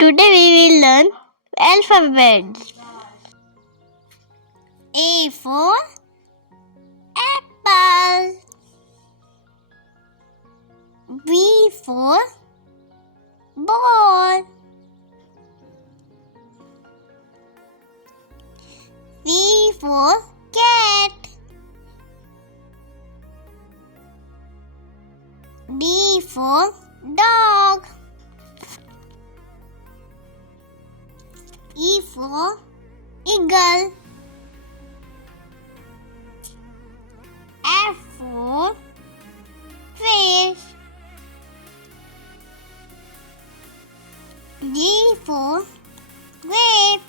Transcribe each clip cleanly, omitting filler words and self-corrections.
Today we will learn alphabets. A for apple. B for ball. C for cat. D for dog. E for eagle. F for fish. G for grape.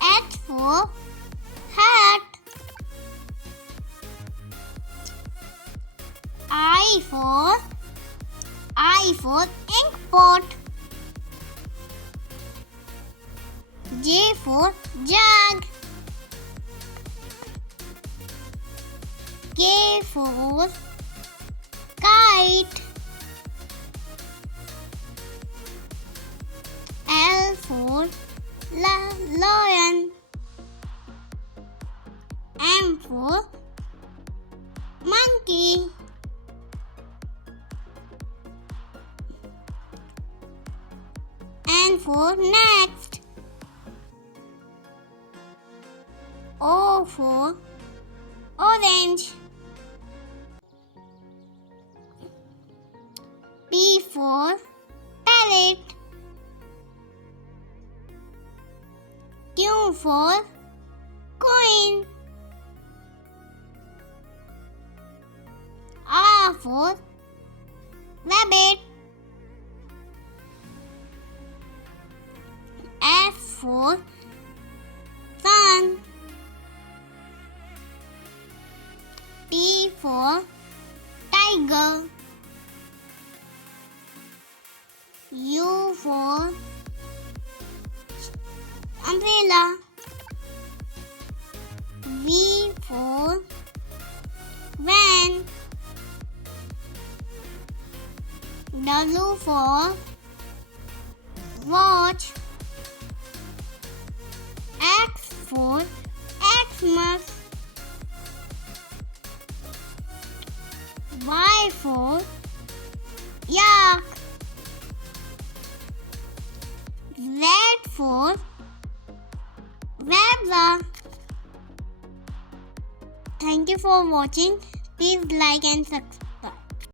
H for hat. I for ink pot. J for jug. K for kite. L for lion. M for monkey. N for next. O for orange. P for parrot. Q for coin. R for rabbit. S for sun. T for tiger. U for umbrella. V for van. W for watch. X for Xmas. Y for yak. Z for zebra. Thank you for watching. Please like and subscribe.